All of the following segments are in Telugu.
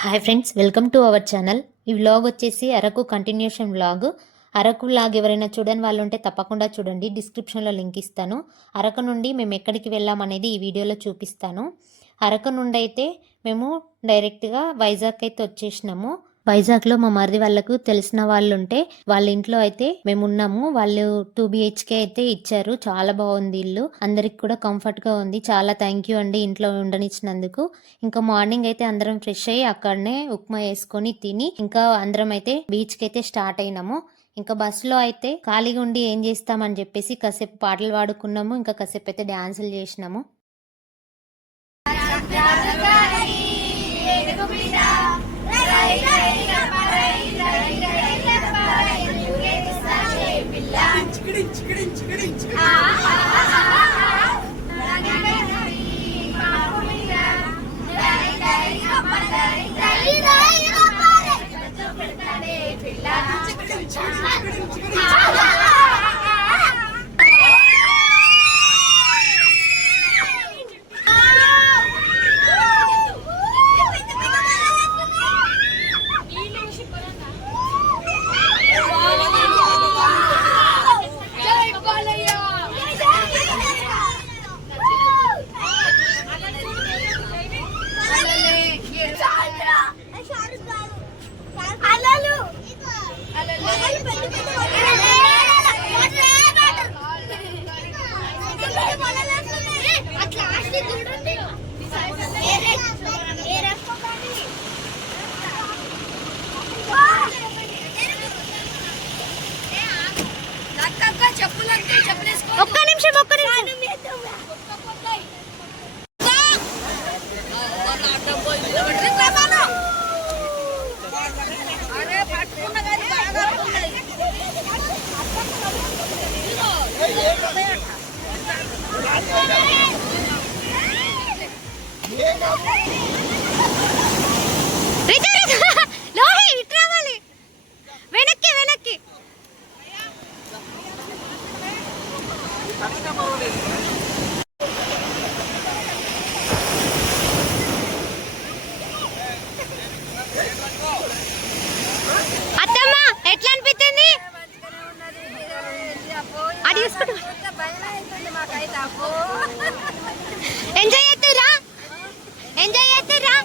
Hi friends, welcome to our channel. ఈ వ్లాగ్ వచ్చేసి Araku continuation vlog. Araku vlog ఎవరైనా చూడని వాళ్ళు ఉంటే తప్పకుండా చూడండి. డిస్క్రిప్షన్లో లింక్ ఇస్తాను. అరకు నుండి మేము ఎక్కడికి వెళ్ళామనేది ఈ వీడియోలో చూపిస్తాను. అరకు నుండి అయితే మేము డైరెక్ట్గా వైజాగ్ అయితే వచ్చేసినాము. వైజాగ్లో మా మరిది వాళ్ళకు తెలిసిన వాళ్ళు ఉంటే వాళ్ళ ఇంట్లో అయితే మేము ఉన్నాము. వాళ్ళు 2 BHK అయితే ఇచ్చారు. చాలా బాగుంది ఇల్లు, అందరికి కూడా కంఫర్ట్ గా ఉంది. చాలా థ్యాంక్ యూ అండి ఇంట్లో ఉండనిచ్చినందుకు. ఇంకా మార్నింగ్ అయితే అందరం ఫ్రెష్ అయ్యి అక్కడనే ఉప్మా వేసుకొని తిని ఇంకా అందరం అయితే బీచ్ కి అయితే స్టార్ట్ అయినాము. ఇంకా బస్సులో అయితే ఖాళీగా ఉండి ఏం చేస్తామని చెప్పేసి కాసేపు పాటలు పాడుకున్నాము. ఇంకా కాసేపు అయితే డాన్సులు చేసినాము. ఒక్క నిమిషం వెనక్కి అత్తమ్మ ఎట్లా అనిపిస్తుంది? అది ఎంజాయ్ చేద్దురా, ఎంజాయ్ చేద్దురా.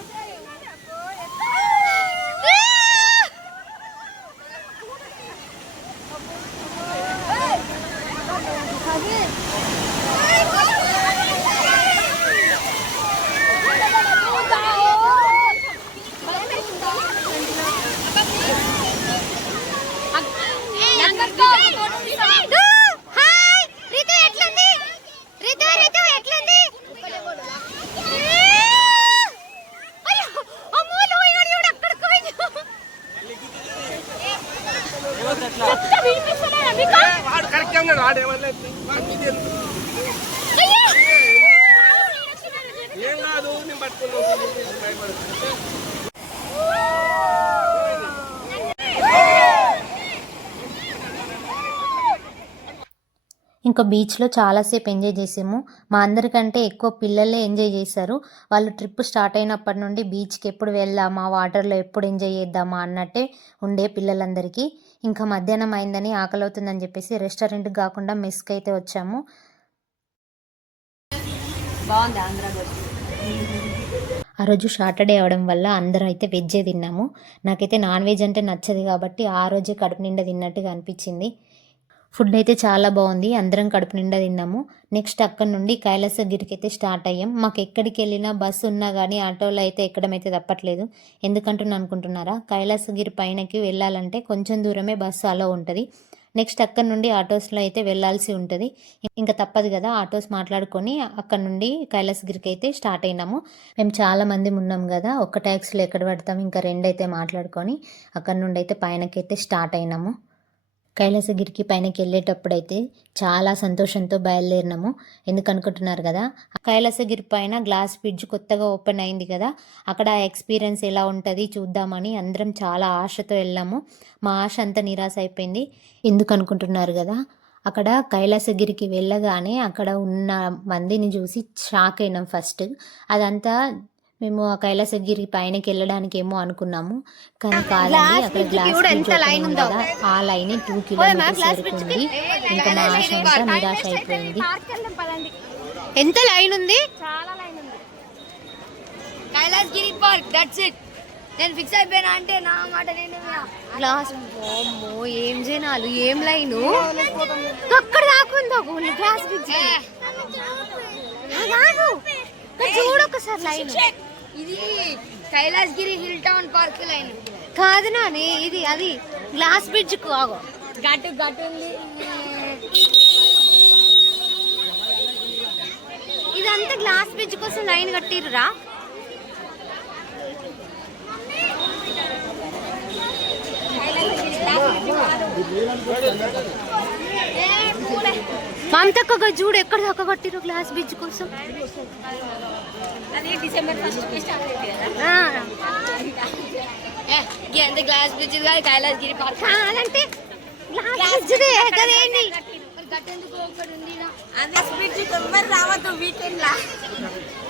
ఇంకా బీచ్లో చాలాసేపు ఎంజాయ్ చేసాము. మా అందరికంటే ఎక్కువ పిల్లలే ఎంజాయ్ చేశారు. వాళ్ళు ట్రిప్ స్టార్ట్ అయినప్పటి నుండి బీచ్కి ఎప్పుడు వెళ్దామా, వాటర్లో ఎప్పుడు ఎంజాయ్ చేద్దామా అన్నట్టే ఉండే పిల్లలందరికీ. ఇంకా మధ్యాహ్నం అయిందని ఆకలి అవుతుందని చెప్పేసి రెస్టారెంట్కి కాకుండా మెస్కి అయితే వచ్చాము. ఆ రోజు సాటర్డే అవడం వల్ల అందరం అయితే వెజ్జే తిన్నాము. నాకైతే నాన్ వెజ్ అంటే నచ్చదు కాబట్టి ఆ రోజే కడుపు నిండా తిన్నట్టుగా అనిపించింది. ఫుడ్ అయితే చాలా బాగుంది, అందరం కడుపు నిండా తిన్నాము. నెక్స్ట్ అక్కడ నుండి కైలాసగిరికి అయితే స్టార్ట్ అయ్యాం. మాకు ఎక్కడికి వెళ్ళినా బస్సు ఉన్నా కానీ ఆటోలో అయితే ఎక్కడం అయితే తప్పట్లేదు. ఎందుకంటున్నా అనుకుంటున్నారా, కైలాసగిరి పైనకి వెళ్ళాలంటే కొంచెం దూరమే బస్సు అలో ఉంటుంది. నెక్స్ట్ అక్కడ నుండి ఆటోస్లో అయితే వెళ్ళాల్సి ఉంటుంది. ఇంకా తప్పదు కదా, ఆటోస్ మాట్లాడుకొని అక్కడ నుండి కైలాసగిరికి అయితే స్టార్ట్ అయినాము. మేము చాలా మంది ఉన్నాం కదా, ఒక్క ట్యాక్సీలో ఎక్కడ పడతాం, ఇంకా 2 అయితే మాట్లాడుకొని అక్కడ నుండి అయితే పైనకైతే స్టార్ట్ అయినాము. కైలాసగిరికి పైనకి వెళ్ళేటప్పుడైతే చాలా సంతోషంతో బయలుదేరినాము. ఎందుకు అనుకుంటున్నారు కదా, కైలాసగిరి పైన గ్లాస్ బ్రిడ్జ్ కొత్తగా ఓపెన్ అయింది కదా, అక్కడ ఎక్స్పీరియన్స్ ఎలా ఉంటుంది చూద్దామని అందరం చాలా ఆశతో వెళ్ళాము. మా ఆశ అంతా నిరాశ అయిపోయింది. ఎందుకు అనుకుంటున్నారు కదా, అక్కడ కైలాసగిరికి వెళ్ళగానే అక్కడ ఉన్న మందిని చూసి షాక్ అయినాం. ఫస్ట్ అదంతా మేము ఆ కైలాసగిరి పైనకి వెళ్ళడానికి ఏమో అనుకున్నాము, కానీ కాదండి. అక్కడ గ్లాస్ బ్రిడ్జ్ ఓపెన్ ఉంది కదా, ఆ లైన్ 2 కిలోమీటర్స్ వరకు ఉంది. ఇంకా మా ఆశ అంతా నిరాశ అయిపోయింది. ఎంత లైన్ ఉంది? చాలా లైన్ ఉంది. Kailasagiri park, that's it. నేను ఫిక్స్ అయిపోయినా అంటే నా మాట నేను గ్లాస్. అమ్మో ఏం జనాలు, ఏం లైను. అక్కడ దాకుందా గ్లాస్ బ్రిడ్జ్. చూడు ఒకసారి లైన్. ఇది Kailasagiri hill town park line కాదు నాని, ఇది అది గ్లాస్ బ్రిడ్జ్ కు ఆగో గట్టు గట్టు ఉంది. ఇదంతా గ్లాస్ బ్రిడ్జ్ కోసం లైన్ కట్టిర్రా. మమతక్క చూడు ఎక్కడ దాకా కట్టిరు గ్లాస్ బ్రిడ్జ్ కోసం. అది డిసెంబర్ 1st స్టార్ట్ అయింది కదా. గ్లాస్ బ్రిడ్జ్ కాదు, కైలాసగిరి పార్క్ కాదంటే గ్లాస్ బ్రిడ్జ్ కదేంటి.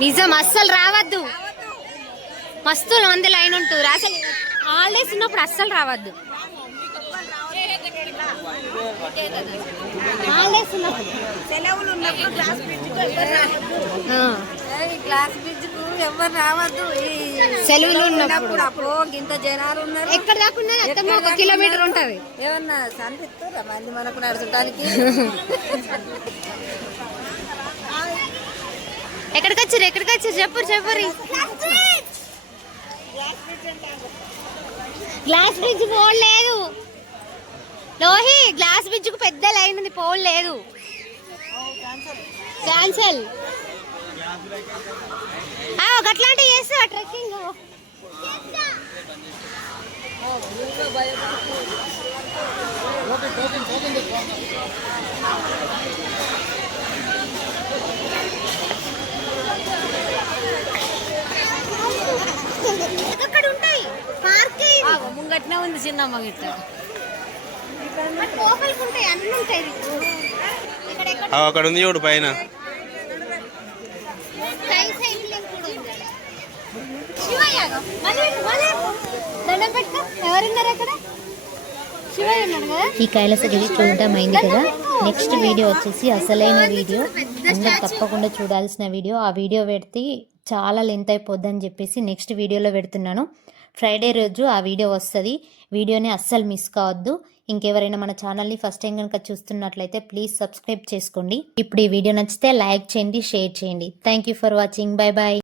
నిజం, అస్సలు రావద్దు. మస్తు మంది లైన్ ఉంటుంది. అసలు హాలిడేస్ ఉన్నప్పుడు అస్సలు రావద్దు. హాలిడేస్ ఉన్నప్పుడు, సెలవులు ఉన్నప్పుడు గ్లాస్ బ్రిడ్జ్ కు ఎవరు రావద్దు. సెలవులు ఉన్నప్పుడు అప్పుడు ఇంత జనాలు ఉన్నారు. ఎక్కడ దాకా ఉన్నది? 1 కిలోమీటర్ ఉంటది. ఏమన్నా కనిపిస్తారా మంది మనకు నడచడానికి? ఎక్కడికి వచ్చారు చెప్పు గ్లాస్ బ్రిడ్జ్ పోలేదు లోహి. గ్లాస్ బ్రిడ్జ్ కు పెద్ద లైన్ ఉంది, పోలేదు. క్యాన్సల్. అట్లాంటివి చేస్తా ట్రెక్కింగ్. అక్కడ ఉంటాయి పార్క్. ముంగట్నే ఉంది చిన్నమ్మ గిట్ట. లోపలికి ఉంటాయి, అన్ని ఉంటాయి. అక్కడ ఉంది చూడు పైన. ఈ కైలాసగిరి చూడటం అయింది కదా. నెక్స్ట్ వీడియో వచ్చేసి అసలైన వీడియో, అందరూ తప్పకుండా చూడాల్సిన వీడియో. ఆ వీడియో పెడితే చాలా లెంత్ అయిపోద్దని చెప్పేసి నెక్స్ట్ వీడియోలో పెడుతున్నాను. ఫ్రైడే రోజు ఆ వీడియో వస్తుంది. వీడియోని అస్సలు మిస్ కావద్దు. ఇంకెవరైనా మన ఛానల్ని ఫస్ట్ టైం కనుక చూస్తున్నట్లయితే ప్లీజ్ సబ్స్క్రైబ్ చేసుకోండి. ఇప్పుడు ఈ వీడియో నచ్చితే లైక్ చేయండి, షేర్ చేయండి. Thank you for watching. Bye bye.